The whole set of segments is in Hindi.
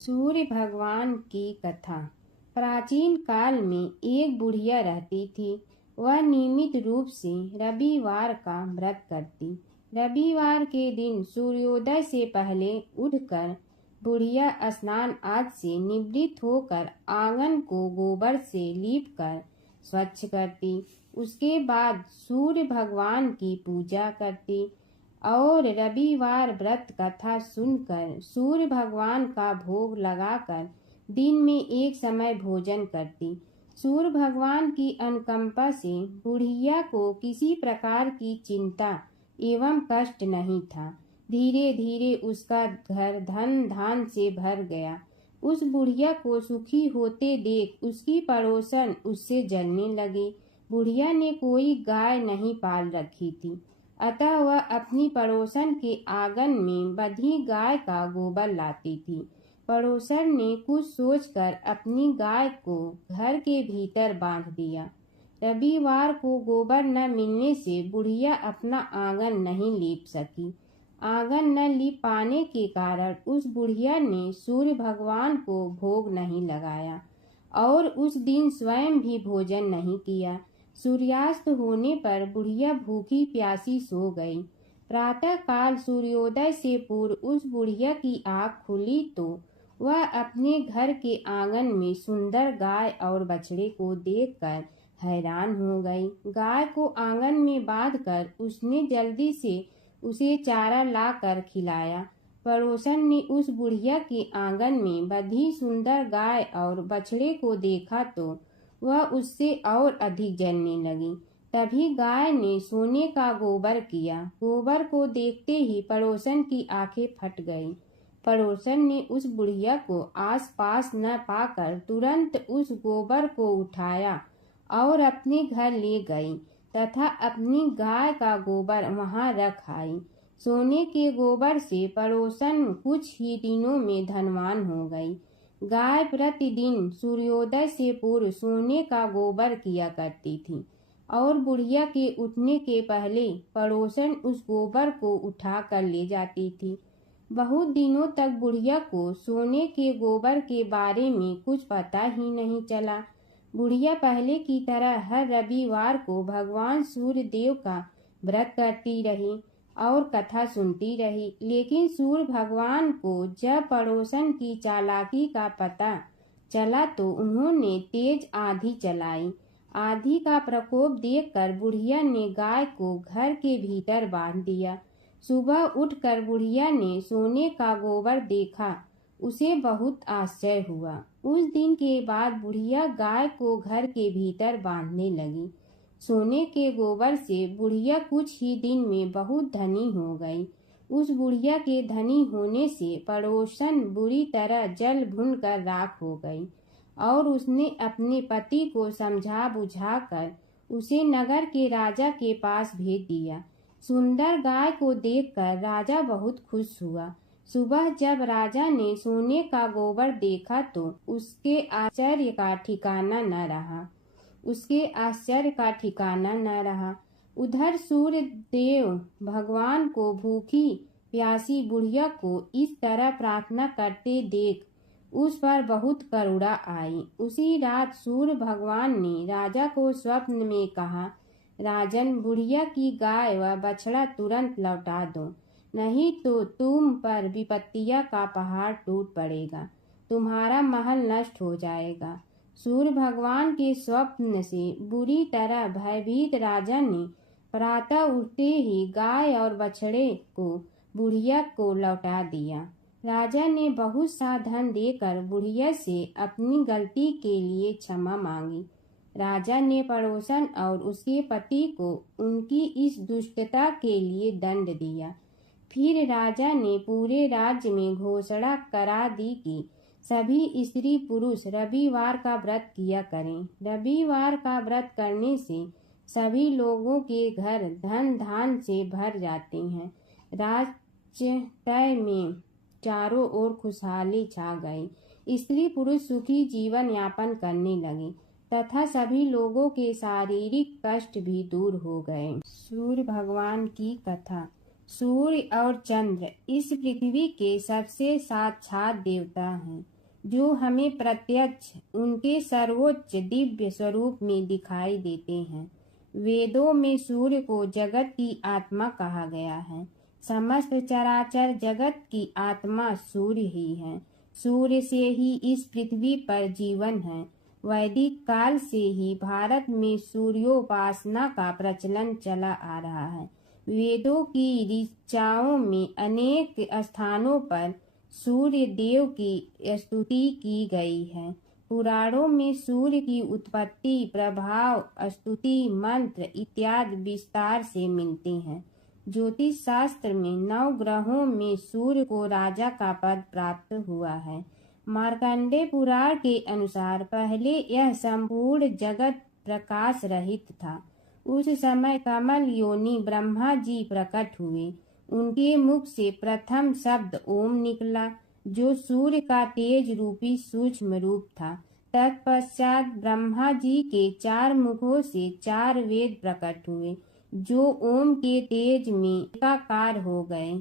सूर्य भगवान की कथा। प्राचीन काल में एक बुढ़िया रहती थी। वह नियमित रूप से रविवार का व्रत करती। रविवार के दिन सूर्योदय से पहले उठकर बुढ़िया स्नान आदि से निवृत्त होकर आंगन को गोबर से लीपकर स्वच्छ करती। उसके बाद सूर्य भगवान की पूजा करती और रविवार व्रत कथा सुनकर सूर्य भगवान का भोग लगाकर दिन में एक समय भोजन करती। सूर्य भगवान की अनुकंपा से बुढ़िया को किसी प्रकार की चिंता एवं कष्ट नहीं था। धीरे धीरे उसका घर धन धान से भर गया। उस बुढ़िया को सुखी होते देख उसकी पड़ोसन उससे जलने लगी। बुढ़िया ने कोई गाय नहीं पाल रखी थी, अतः वह अपनी पड़ोसन के आंगन में बंधी गाय का गोबर लाती थी। पड़ोसन ने कुछ सोचकर अपनी गाय को घर के भीतर बांध दिया। रविवार को गोबर न मिलने से बुढ़िया अपना आंगन नहीं लीप सकी। आंगन न लीप पाने के कारण उस बुढ़िया ने सूर्य भगवान को भोग नहीं लगाया और उस दिन स्वयं भी भोजन नहीं किया। सूर्यास्त होने पर बुढ़िया भूखी प्यासी सो गई। प्रातः काल सूर्योदय से पूर्व उस बुढ़िया की आँख खुली तो वह अपने घर के आंगन में सुंदर गाय और बछड़े को देखकर हैरान हो गई। गाय को आंगन में बांधकर उसने जल्दी से उसे चारा लाकर खिलाया। पड़ोसन ने उस बुढ़िया के आंगन में बंधी सुंदर गाय और बछड़े को देखा तो वह उससे और अधिक जलने लगी। तभी गाय ने सोने का गोबर किया। गोबर को देखते ही पड़ोसन की आंखें फट गईं। पड़ोसन ने उस बुढ़िया को आस पास न पाकर तुरंत उस गोबर को उठाया और अपने घर ले गई तथा अपनी गाय का गोबर वहां रख आई। सोने के गोबर से पड़ोसन कुछ ही दिनों में धनवान हो गई। गाय प्रतिदिन सूर्योदय से पूर्व सोने का गोबर किया करती थी और बुढ़िया के उठने के पहले पड़ोसन उस गोबर को उठा कर ले जाती थी। बहुत दिनों तक बुढ़िया को सोने के गोबर के बारे में कुछ पता ही नहीं चला। बुढ़िया पहले की तरह हर रविवार को भगवान सूर्य देव का व्रत करती रही और कथा सुनती रही। लेकिन सूर्य भगवान को जब पड़ोसन की चालाकी का पता चला तो उन्होंने तेज आंधी चलाई। आंधी का प्रकोप देखकर बुढ़िया ने गाय को घर के भीतर बांध दिया। सुबह उठकर बुढ़िया ने सोने का गोबर देखा। उसे बहुत आश्चर्य हुआ। उस दिन के बाद बुढ़िया गाय को घर के भीतर बांधने लगी। सोने के गोबर से बुढ़िया कुछ ही दिन में बहुत धनी हो गई। उस बुढ़िया के धनी होने से पड़ोसन बुरी तरह जल भुन कर राख हो गई और उसने अपने पति को समझा बुझाकर उसे नगर के राजा के पास भेज दिया। सुंदर गाय को देखकर राजा बहुत खुश हुआ। सुबह जब राजा ने सोने का गोबर देखा तो उसके आश्चर्य का ठिकाना न रहा। उधर सूर्य देव भगवान को भूखी प्यासी बुढ़िया को इस तरह प्रार्थना करते देख उस पर बहुत करुणा आई। उसी रात सूर्य भगवान ने राजा को स्वप्न में कहा, राजन, बुढ़िया की गाय व बछड़ा तुरंत लौटा दो, नहीं तो तुम पर विपत्तियां का पहाड़ टूट पड़ेगा, तुम्हारा महल नष्ट हो जाएगा। सूर्य भगवान के स्वप्न से बुरी तरह भयभीत राजा ने प्रातः उठते ही गाय और बछड़े को बुढ़िया को लौटा दिया। राजा ने बहुत सा धन देकर बुढ़िया से अपनी गलती के लिए क्षमा मांगी। राजा ने पड़ोसन और उसके पति को उनकी इस दुष्टता के लिए दंड दिया। फिर राजा ने पूरे राज्य में घोषणा करा दी कि सभी स्त्री पुरुष रविवार का व्रत किया करें। रविवार का व्रत करने से सभी लोगों के घर धन धान से भर जाते हैं। राज्य में चारों ओर खुशहाली छा गई। स्त्री पुरुष सुखी जीवन यापन करने लगे तथा सभी लोगों के शारीरिक कष्ट भी दूर हो गए। सूर्य भगवान की कथा। सूर्य और चंद्र इस पृथ्वी के सबसे साक्षात देवता हैं, जो हमें प्रत्यक्ष उनके सर्वोच्च दिव्य स्वरूप में दिखाई देते हैं। वेदों में सूर्य को जगत की आत्मा कहा गया है। समस्त चराचर जगत की आत्मा सूर्य ही है। सूर्य से ही इस पृथ्वी पर जीवन है। वैदिक काल से ही भारत में सूर्योपासना का प्रचलन चला आ रहा है। वेदों की ऋचाओं में अनेक स्थानों पर सूर्य देव की स्तुति की गई है। पुराणों में सूर्य की उत्पत्ति, प्रभाव, स्तुति, मंत्र इत्यादि विस्तार से मिलते हैं। ज्योतिष शास्त्र में 9 ग्रहों में सूर्य को राजा का पद प्राप्त हुआ है। मार्कंडेय पुराण के अनुसार पहले यह संपूर्ण जगत प्रकाश रहित था। उस समय कमल योनि ब्रह्मा जी प्रकट हुए। उनके मुख से प्रथम शब्द ओम निकला, जो सूर्य का तेज रूपी सूक्ष्म रूप था। तत्पश्चात ब्रह्मा जी के 4 मुखों से 4 वेद प्रकट हुए, जो ओम के तेज में एकाकार हो गए।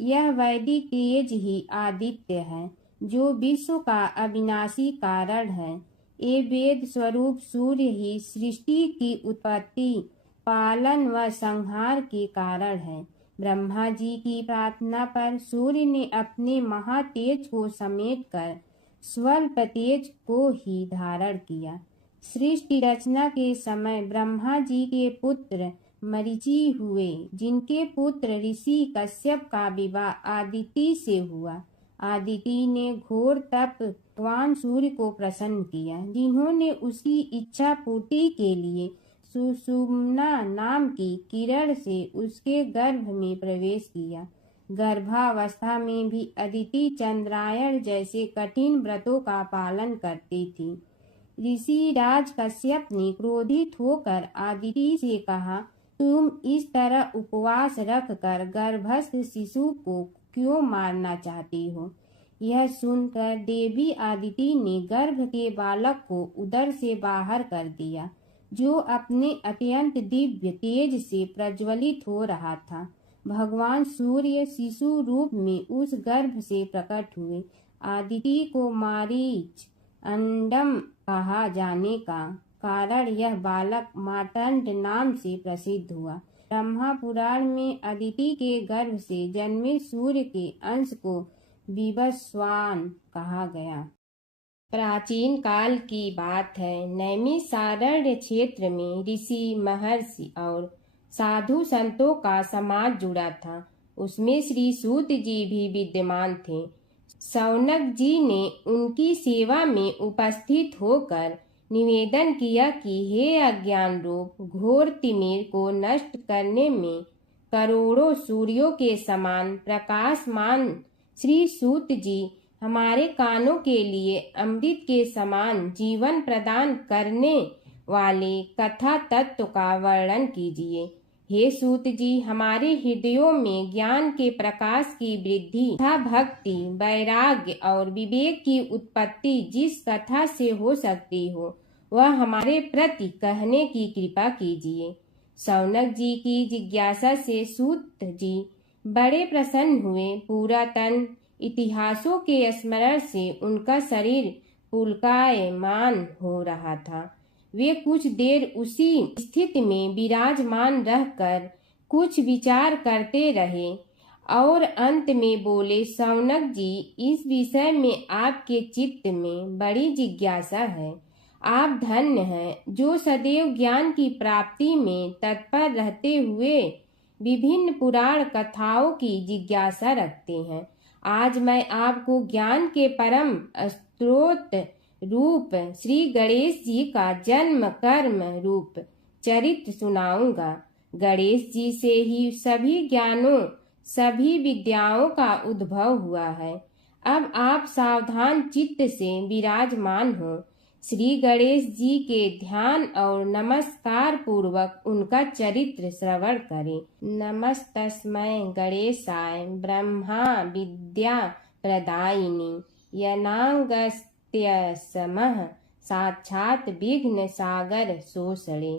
यह वैदिक तेज ही आदित्य है, जो विश्व का अविनाशी कारण है। ये वेद स्वरूप सूर्य ही सृष्टि की उत्पत्ति, पालन व संहार के कारण है। ब्रह्मा जी की प्रार्थना पर सूर्य ने अपने महातेज को समेटकर स्वल्प तेज को ही धारण किया। सृष्टि रचना के समय ब्रह्मा जी के पुत्र मरीचि हुए, जिनके पुत्र ऋषि कश्यप का विवाह आदिति से हुआ। आदिति ने घोर तप भगवान सूर्य को प्रसन्न किया, जिन्होंने उसकी इच्छा पूर्ति के लिए सुषुम्ना नाम की किरण से उसके गर्भ में प्रवेश किया। गर्भावस्था में भी अदिति चंद्रायण जैसे कठिन व्रतों का पालन करती थी। ऋषि राज कश्यप ने क्रोधित होकर आदिति से कहा, तुम इस तरह उपवास रखकर गर्भस्थ शिशु को क्यों मारना चाहती हो? यह सुनकर देवी आदिति ने गर्भ के बालक को उदर से बाहर कर दिया, जो अपने अत्यंत दिव्य तेज से प्रज्वलित हो रहा था। भगवान सूर्य शिशु रूप में उस गर्भ से प्रकट हुए। आदिति को मारीच अंडम कहा जाने का कारण यह बालक मार्तंड नाम से प्रसिद्ध हुआ। ब्रह्मा पुराण में अदिति के गर्भ से जन्मे सूर्य के अंश को विवस्वान कहा गया। प्राचीन काल की बात है। नैमिषारण्य क्षेत्र में ऋषि, महर्षि और साधु संतों का समाज जुड़ा था। उसमें श्री सूत जी भी विद्यमान थे। शौनक जी ने उनकी सेवा में उपस्थित होकर निवेदन किया कि हे अज्ञान रूप घोर तिमिर को नष्ट करने में करोड़ों सूर्यों के समान प्रकाशमान श्री सूत जी, हमारे कानों के लिए अमृत के समान जीवन प्रदान करने वाले कथा तत्व का वर्णन कीजिए। हे सूत जी, हमारे हृदयों में ज्ञान के प्रकाश की वृद्धि तथा भक्ति, वैराग्य और विवेक की उत्पत्ति जिस कथा से हो सकती हो, वह हमारे प्रति कहने की कृपा कीजिए। शौनक जी की जिज्ञासा से सूत जी बड़े प्रसन्न हुए। पुरातन इतिहासों के स्मरण से उनका शरीर पुलकायमान हो रहा था। वे कुछ देर उसी स्थिति में विराजमान रहकर कुछ विचार करते रहे और अंत में बोले, शौनक जी, इस विषय में आपके चित्त में बड़ी जिज्ञासा है। आप धन्य हैं, जो सदैव ज्ञान की प्राप्ति में तत्पर रहते हुए विभिन्न पुराण कथाओं की जिज्ञासा रखते हैं। आज मैं आपको ज्ञान के परम स्रोत रूप श्री गणेश जी का जन्म कर्म रूप चरित्र सुनाऊंगा। गणेश जी से ही सभी ज्ञानों, सभी विद्याओं का उद्भव हुआ है। अब आप सावधान चित्त से विराजमान हो। श्री गणेश जी के ध्यान और नमस्कार पूर्वक उनका चरित्र श्रवण करें। नमस्तस्मै गणेशाय ब्रह्मा विद्या प्रदायिनी यनागस्त्यसमः साक्षात विघ्न सागर शोषणे।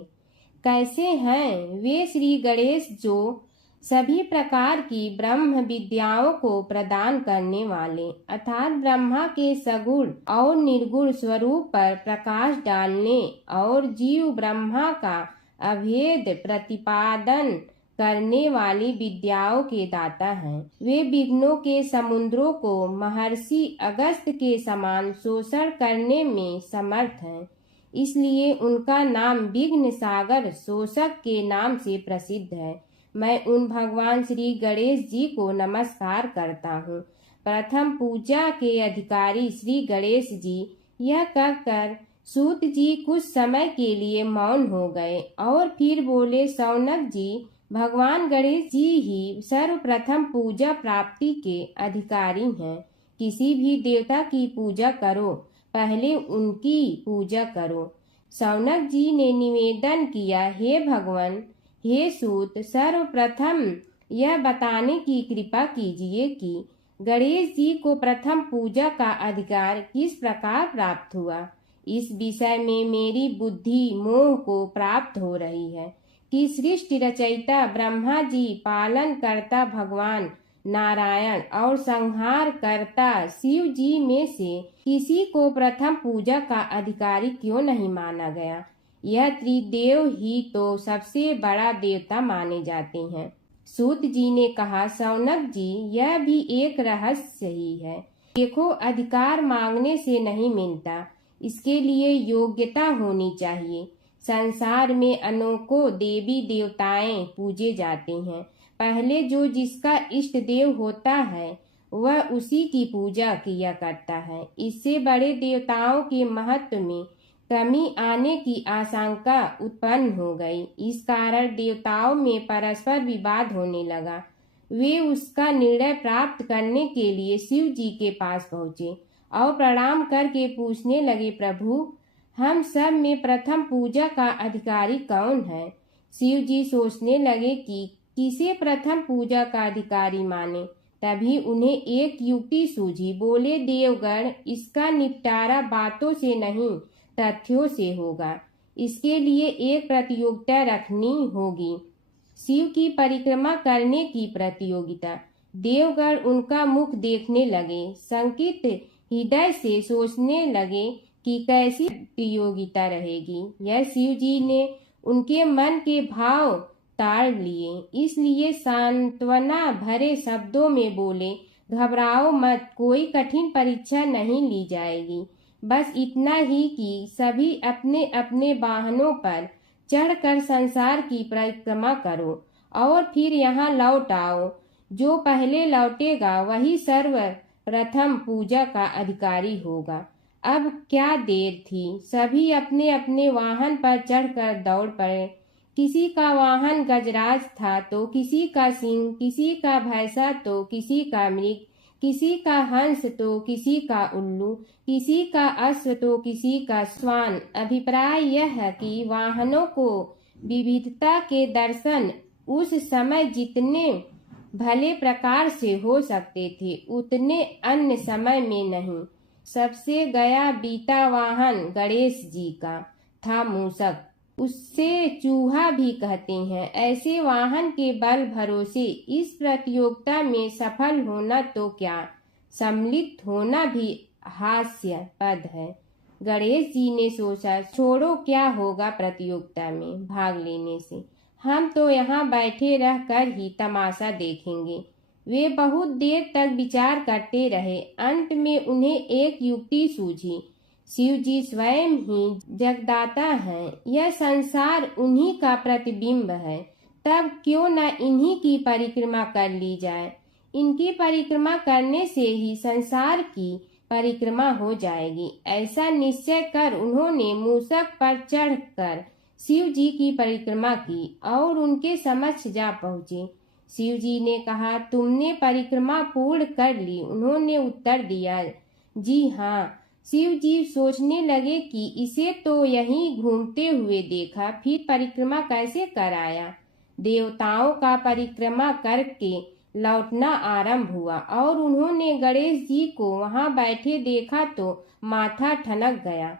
कैसे हैं वे श्री गणेश, जो सभी प्रकार की ब्रह्म विद्याओं को प्रदान करने वाले अर्थात ब्रह्मा के सगुण और निर्गुण स्वरूप पर प्रकाश डालने और जीव ब्रह्मा का अभेद प्रतिपादन करने वाली विद्याओं के दाता हैं। वे विघ्नों के समुद्रों को महर्षि अगस्त्य के समान शोषण करने में समर्थ हैं। इसलिए उनका नाम विघ्न सागर शोषक के नाम से प्रसिद्ध है। मैं उन भगवान श्री गणेश जी को नमस्कार करता हूँ। प्रथम पूजा के अधिकारी श्री गणेश जी, यह कहकर सूत जी कुछ समय के लिए मौन हो गए और फिर बोले, शौनक जी, भगवान गणेश जी ही सर्वप्रथम पूजा प्राप्ति के अधिकारी हैं। किसी भी देवता की पूजा करो, पहले उनकी पूजा करो। शौनक जी ने निवेदन किया, हे भगवान, हे सूत, सर्वप्रथम यह बताने की कृपा कीजिए कि गणेश जी को प्रथम पूजा का अधिकार किस प्रकार प्राप्त हुआ। इस विषय में मेरी बुद्धि मोह को प्राप्त हो रही है कि सृष्टि रचयिता ब्रह्मा जी, पालन करता भगवान नारायण और संहार करता शिव जी में से किसी को प्रथम पूजा का अधिकारी क्यों नहीं माना गया। यह त्रिदेव ही तो सबसे बड़ा देवता माने जाते हैं। सूत जी ने कहा, शौनक जी, यह भी एक रहस्य ही है। देखो, अधिकार मांगने से नहीं मिलता, इसके लिए योग्यता होनी चाहिए। संसार में अनेकों देवी देवताएं पूजे जाते हैं। पहले जो जिसका इष्ट देव होता है वह उसी की पूजा किया करता है। इससे बड़े देवताओं के महत्व में कमी आने की आशंका उत्पन्न हो गई। इस कारण देवताओं में परस्पर विवाद होने लगा। वे उसका निर्णय प्राप्त करने के लिए शिव जी के पास पहुँचे और प्रणाम करके पूछने लगे, प्रभु, हम सब में प्रथम पूजा का अधिकारी कौन है। शिव जी सोचने लगे कि किसे प्रथम पूजा का अधिकारी माने। तभी उन्हें एक युक्ति सूझी। बोले, देवगण, इसका निपटारा बातों से नहीं तथ्यों से होगा। इसके लिए एक प्रतियोगिता रखनी होगी, शिव की परिक्रमा करने की प्रतियोगिता। देवगण उनका मुख देखने लगे, शंकित हृदय से सोचने लगे कि कैसी प्रतियोगिता रहेगी। यह शिव जी ने उनके मन के भाव ताड़ लिए, इसलिए सांत्वना भरे शब्दों में बोले, घबराओ मत, कोई कठिन परीक्षा नहीं ली जाएगी। बस इतना ही कि सभी अपने अपने वाहनों पर चढ़कर संसार की परिक्रमा करो और फिर यहाँ लौट आओ। जो पहले लौटेगा वही सर्वप्रथम पूजा का अधिकारी होगा। अब क्या देर थी, सभी अपने अपने वाहन पर चढ़कर दौड़ पड़े। किसी का वाहन गजराज था तो किसी का सिंह, किसी का भैंसा तो किसी का मृग, किसी का हंस तो किसी का उल्लू, किसी का अश्व तो किसी का श्वान। अभिप्राय यह है कि वाहनों को विविधता के दर्शन उस समय जितने भले प्रकार से हो सकते थे उतने अन्य समय में नहीं। सबसे गया बीता वाहन गणेश जी का था मूषक, उससे चूहा भी कहते हैं। ऐसे वाहन के बल भरोसे इस प्रतियोगिता में सफल होना तो क्या, सम्मिलित होना भी हास्यास्पद है। गणेश जी ने सोचा, छोड़ो, क्या होगा प्रतियोगिता में भाग लेने से, हम तो यहाँ बैठे रह कर ही तमाशा देखेंगे। वे बहुत देर तक विचार करते रहे। अंत में उन्हें एक युक्ति सूझी। शिव जी स्वयं ही जगदाता हैं, यह संसार उन्हीं का प्रतिबिंब है, तब क्यों न इन्हीं की परिक्रमा कर ली जाए। इनकी परिक्रमा करने से ही संसार की परिक्रमा हो जाएगी। ऐसा निश्चय कर उन्होंने मूषक पर चढ़कर शिव जी की परिक्रमा की और उनके समक्ष जा पहुँचे। शिव जी ने कहा, तुमने परिक्रमा पूर्ण कर ली। उन्होंने उत्तर दिया, जी हाँ। शिव जी सोचने लगे कि इसे तो यहीं घूमते हुए देखा, फिर परिक्रमा कैसे कराया। देवताओं का परिक्रमा करके लौटना आरंभ हुआ और उन्होंने गणेश जी को वहां बैठे देखा तो माथा ठनक गया।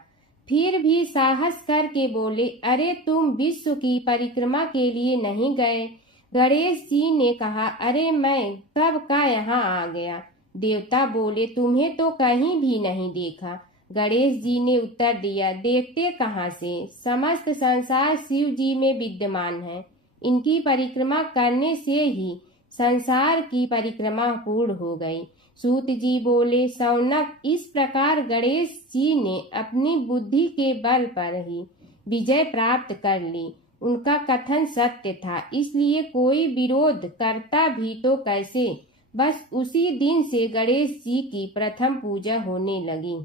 फिर भी साहस करके बोले, अरे तुम विश्व की परिक्रमा के लिए नहीं गए, गणेश जी ने कहा, अरे मैं कब का यहाँ आ गया। देवता बोले, तुम्हें तो कहीं भी नहीं देखा। गणेश जी ने उत्तर दिया, देखते कहाँ से, समस्त संसार शिव जी में विद्यमान है। इनकी परिक्रमा करने से ही संसार की परिक्रमा पूर्ण हो गई। सूत जी बोले, शौनक, इस प्रकार गणेश जी ने अपनी बुद्धि के बल पर ही विजय प्राप्त कर ली। उनका कथन सत्य था, इसलिए कोई विरोध करता भी तो कैसे। बस उसी दिन से गणेश जी की प्रथम पूजा होने लगी।